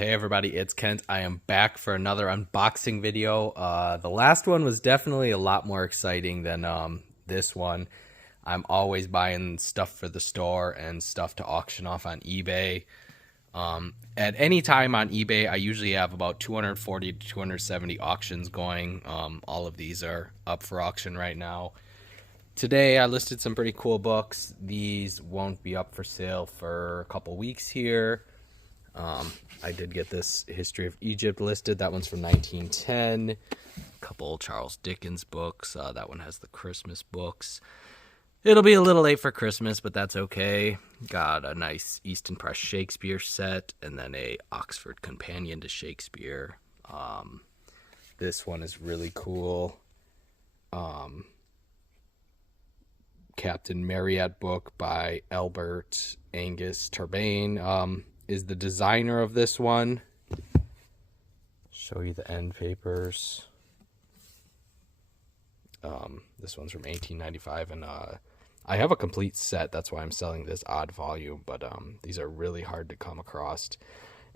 Hey everybody, it's Kent. I am back for another unboxing video. The last one was definitely a lot more exciting than this one. I'm always buying stuff for the store and stuff to auction off on eBay. At any time on eBay, I usually have about 240 to 270 auctions going. All of these are up for auction right now. Today I listed some pretty cool books. These won't be up for sale for a couple weeks here. I did get this History of Egypt listed. That one's from 1910. A couple Charles Dickens books. That one has the Christmas books. It'll be a little late for Christmas, but that's okay. Got a nice Easton Press Shakespeare set, and then a Oxford Companion to Shakespeare. This one is really cool. Captain Marryat book by Albert Angus Turbane is the designer of this one. Show you the end papers. This one's from 1895, and I have a complete set. That's why I'm selling this odd volume, but these are really hard to come across.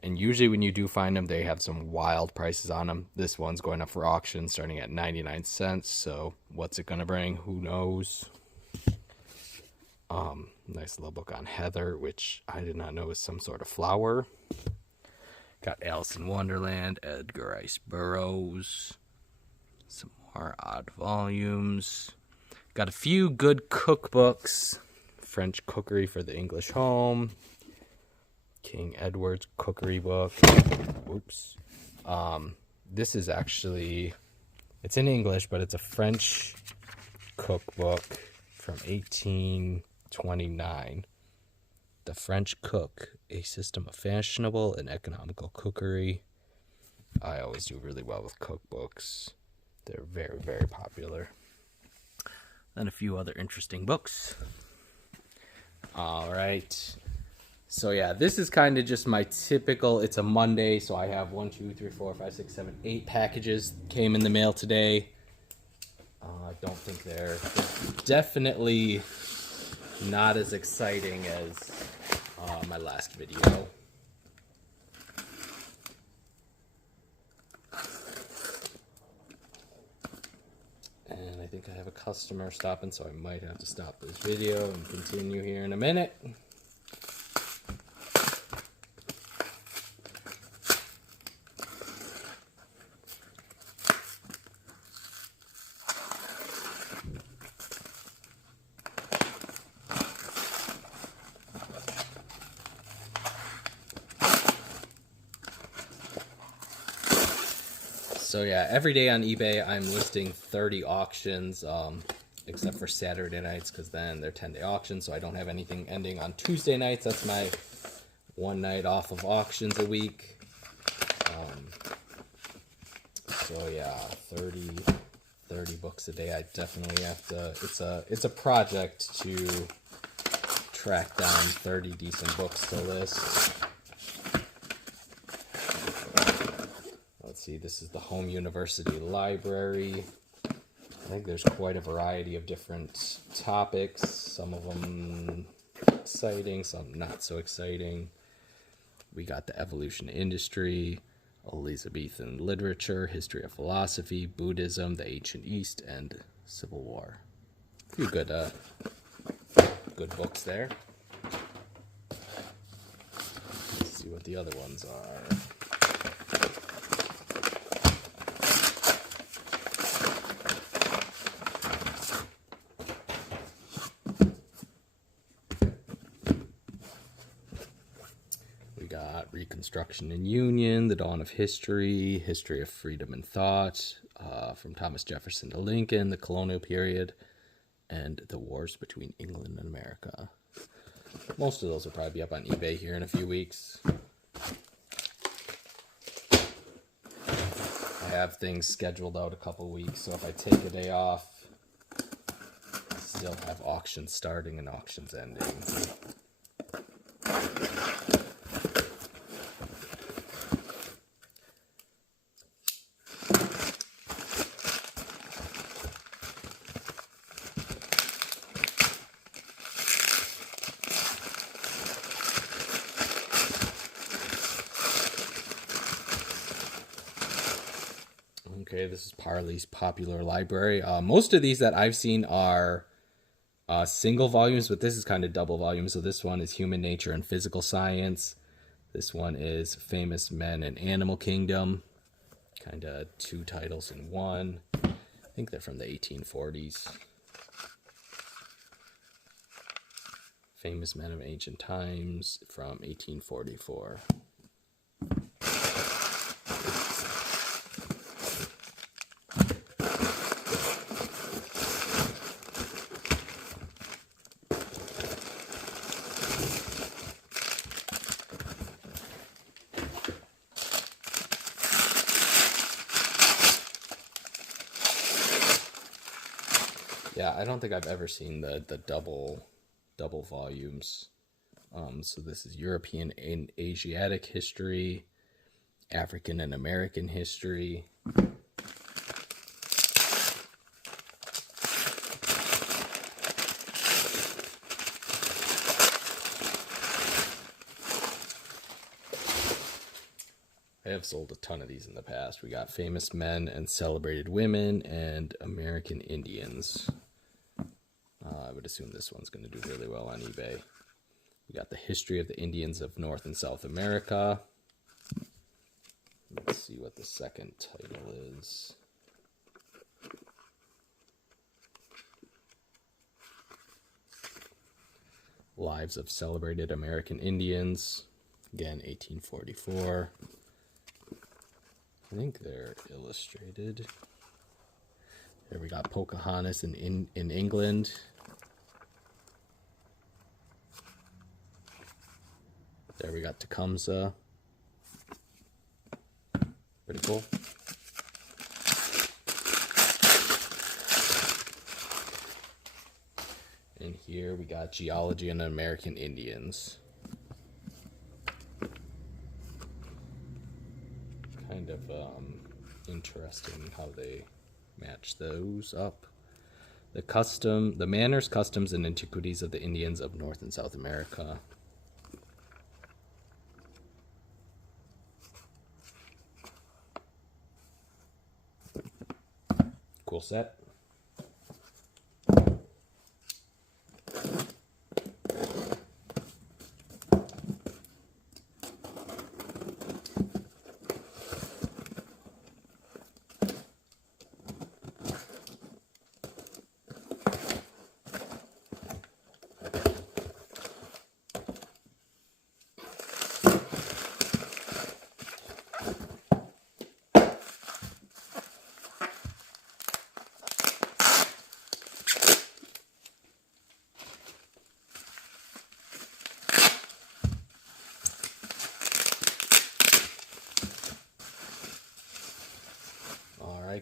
And usually when you do find them, they have some wild prices on them. This one's going up for auction starting at 99 cents, so what's it gonna bring? Who knows? Nice little book on heather, which I did not know was some sort of flower. Got Alice in Wonderland, Edgar Rice Burroughs. Some more odd volumes. Got a few good cookbooks. French Cookery for the English Home. King Edward's Cookery book. Oops. This is actually, it's in English, but it's a French cookbook from 1829. The French Cook, a system of fashionable and economical cookery. I always do really well with cookbooks. They're very, very popular. And a few other interesting books. All right. So yeah, this is kind of just my typical, it's a Monday, so I have 1, 2, 3, 4, 5, 6, 7, 8 packages came in the mail today. I don't think they're definitely not as exciting as my last video. And I think I have a customer stopping, so I might have to stop this video and continue here in a minute. So yeah, every day on eBay I'm listing 30 auctions, except for Saturday nights, because then they're 10-day auctions, so I don't have anything ending on Tuesday nights. That's my one night off of auctions a week. So yeah, 30 books a day. I definitely have to, it's a project to track down 30 decent books to list. Let's see, this is the Home University Library. I think there's quite a variety of different topics. Some of them exciting, some not so exciting. We got the evolution industry, Elizabethan literature, history of philosophy, Buddhism, the ancient East, and Civil War. A few good books there. Let's see what the other ones are. Got Reconstruction and Union, The Dawn of History, History of Freedom and Thought, from Thomas Jefferson to Lincoln, the Colonial Period, and the Wars between England and America. Most of those will probably be up on eBay here in a few weeks. I have things scheduled out a couple weeks, so if I take a day off, I still have auctions starting and auctions ending. Okay, this is Parley's Popular Library. Most of these that I've seen are single volumes, but this is kind of double volume. So this one is Human Nature and Physical Science. This one is Famous Men and Animal Kingdom. Kind of two titles in one. I think they're from the 1840s. Famous Men of Ancient Times from 1844. Yeah, I don't think I've ever seen the double volumes. So this is European and Asiatic history, African and American history. I have sold a ton of these in the past. We got Famous Men and Celebrated Women and American Indians. I would assume this one's going to do really well on eBay. We got the History of the Indians of North and South America. Let's see what the second title is. Lives of Celebrated American Indians. Again, 1844. I think they're illustrated. There we got Pocahontas in England. There we got Tecumseh. Pretty cool. And here we got Geology and American Indians. Kind of interesting how they match those up. The manners, customs, and antiquities of the Indians of North and South America. Cool set.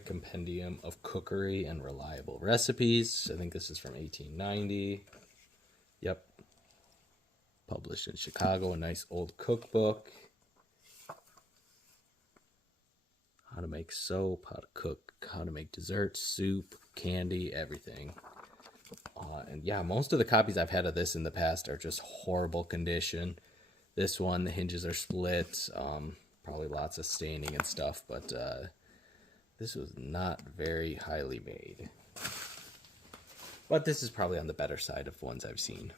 Compendium of Cookery and Reliable Recipes. I think this is from 1890. Yep. Published in Chicago. A nice old cookbook. How to make soap, how to cook, how to make desserts, soup, candy, everything. And yeah, most of the copies I've had of this in the past are just horrible condition. This one, the hinges are split. Probably lots of staining and stuff, but this was not very highly made. But this is probably on the better side of ones I've seen.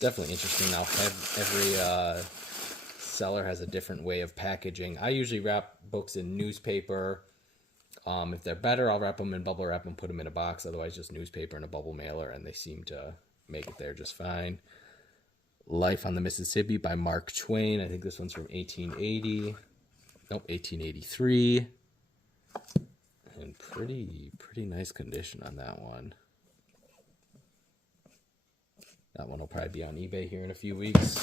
Definitely interesting now. Every seller has a different way of packaging. I usually wrap books in newspaper. If they're better, I'll wrap them in bubble wrap and put them in a box. Otherwise, just newspaper and a bubble mailer, and they seem to make it there just fine. Life on the Mississippi by Mark Twain. I think this one's from 1880. Nope, 1883. And pretty nice condition on that one. That one will probably be on eBay here in a few weeks.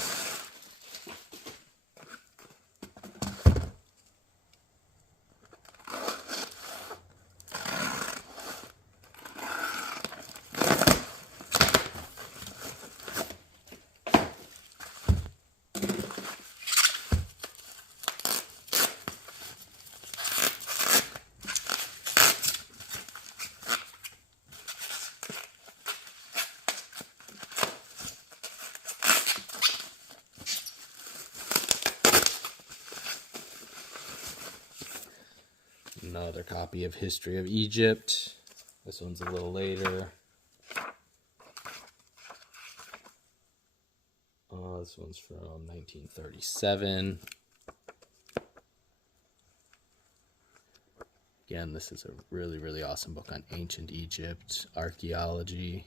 Another copy of History of Egypt. This one's a little later. This one's from 1937. Again, this is a really, really awesome book on ancient Egypt, archaeology.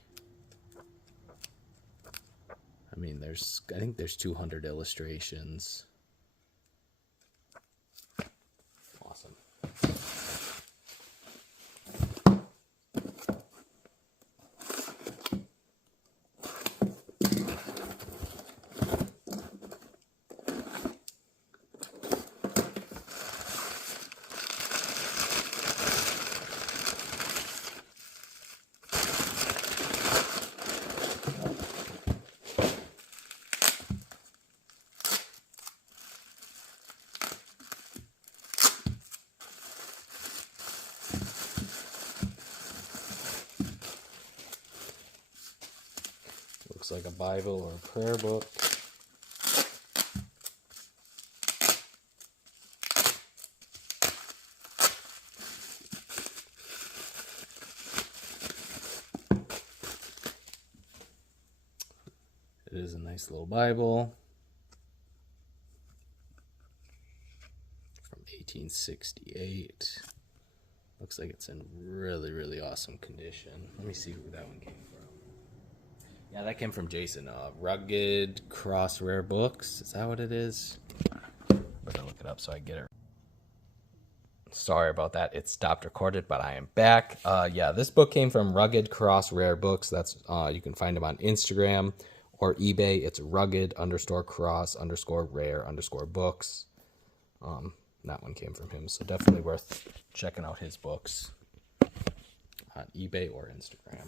I mean, I think there's 200 illustrations. Awesome. Looks like a Bible or a prayer book. It is a nice little Bible from 1868. Looks like it's in really, really awesome condition. Let me see who that one came from. Yeah, that came from Jason. Rugged Cross Rare Books. Is that what it is? Better look it up so I get it. Sorry about that. It stopped recorded, but I am back. Yeah, this book came from Rugged Cross Rare Books. That's you can find them on Instagram or eBay. It's rugged_cross_rare_books. That one came from him, so definitely worth checking out his books on eBay or Instagram.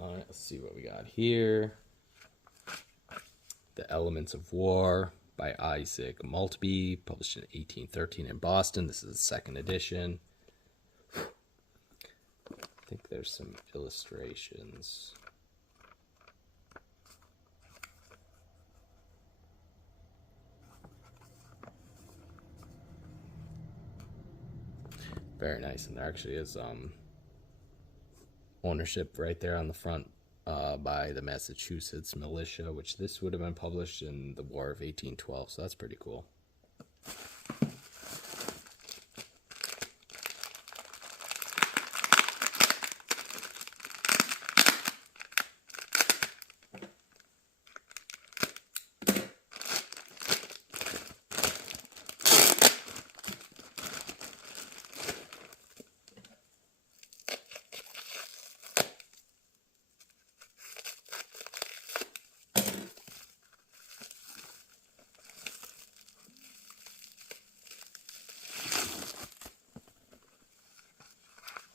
All right, let's see what we got here. The Elements of War by Isaac Maltby, published in 1813 in Boston. This is the second edition. I think there's some illustrations. Very nice, and there actually is ownership right there on the front by the Massachusetts militia, which this would have been published in the War of 1812, so that's pretty cool.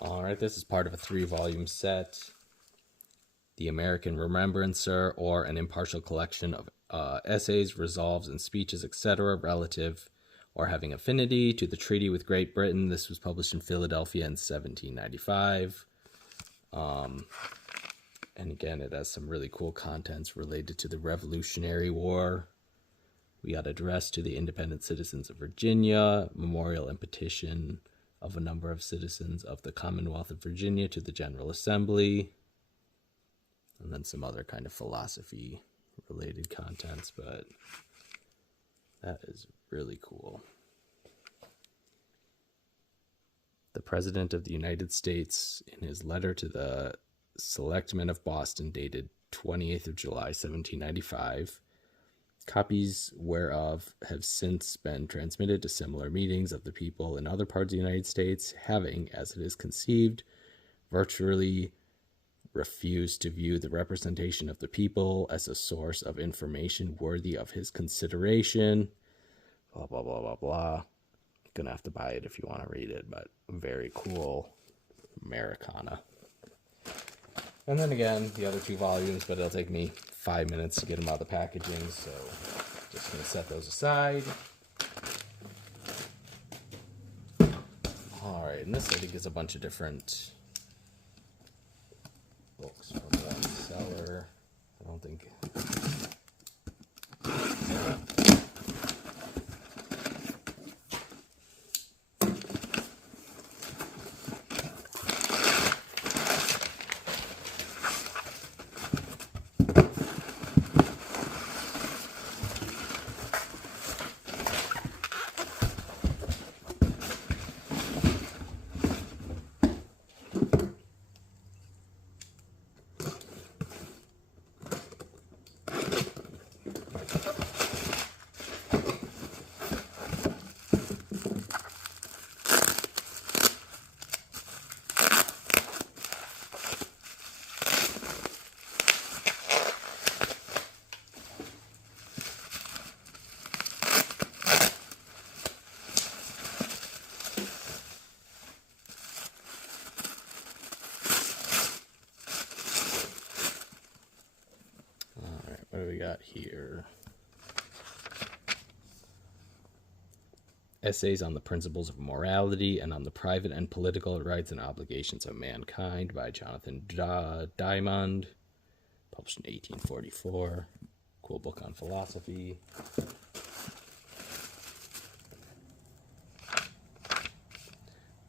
Alright, this is part of a 3-volume set. The American Remembrancer, or an impartial collection of essays, resolves, and speeches, etc., relative or having affinity to the treaty with Great Britain. This was published in Philadelphia in 1795. And again, it has some really cool contents related to the Revolutionary War. We got address to the independent citizens of Virginia, memorial and petition of a number of citizens of the Commonwealth of Virginia to the General Assembly, and then some other kind of philosophy-related contents, but that is really cool. The President of the United States, in his letter to the Selectmen of Boston, dated 28th of July, 1795, copies whereof have since been transmitted to similar meetings of the people in other parts of the United States, having, as it is conceived, virtually refused to view the representation of the people as a source of information worthy of his consideration. Blah, blah, blah, blah, blah. Gonna have to buy it if you want to read it, but very cool. Americana. And then again, the other 2 volumes, but it'll take me 5 minutes to get them out of the packaging, so just gonna set those aside. All right, and this I think is a bunch of different books from one seller. I don't think. What do we got here? Essays on the Principles of Morality and on the Private and Political Rights and Obligations of Mankind by Jonathan Diamond, published in 1844. Cool book on philosophy.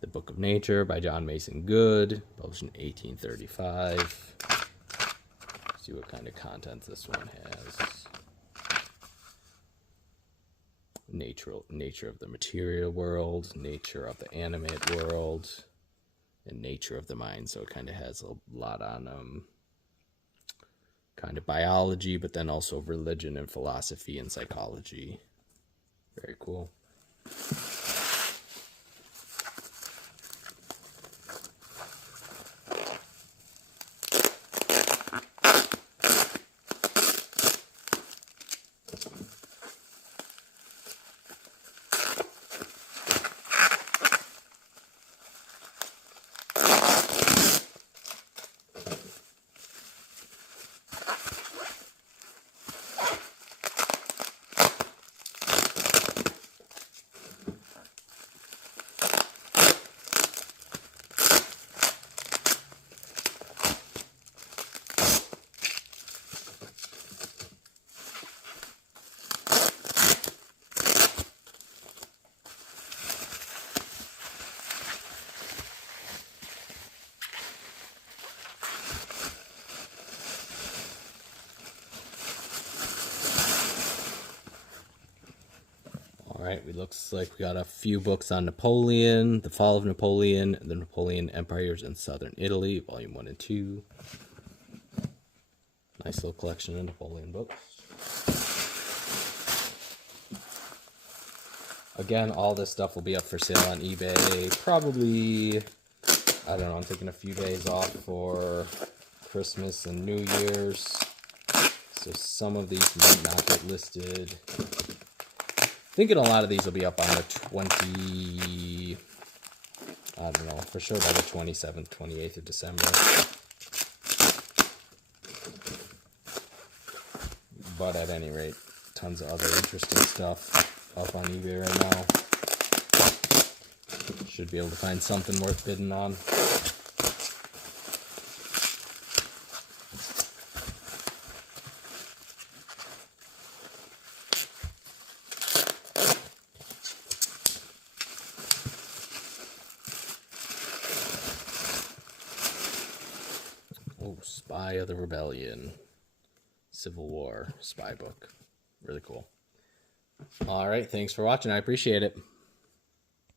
The Book of Nature by John Mason Good, published in 1835. See what kind of content this one has. Nature of the material world, nature of the animate world, and nature of the mind. So it kind of has a lot on kind of biology, but then also religion and philosophy and psychology. Very cool. Alright, it looks like we got a few books on Napoleon, The Fall of Napoleon, and the Napoleon Empires in Southern Italy, Volume 1 and 2. Nice little collection of Napoleon books. Again, all this stuff will be up for sale on eBay. Probably, I don't know, I'm taking a few days off for Christmas and New Year's. So some of these might not get listed. Thinking a lot of these will be up on the 20, I don't know, for sure by the 27th, 28th of December. But at any rate, tons of other interesting stuff up on eBay right now. Should be able to find something worth bidding on. Oh, Spy of the Rebellion. Civil War spy book. Really cool. All right, thanks for watching. I appreciate it.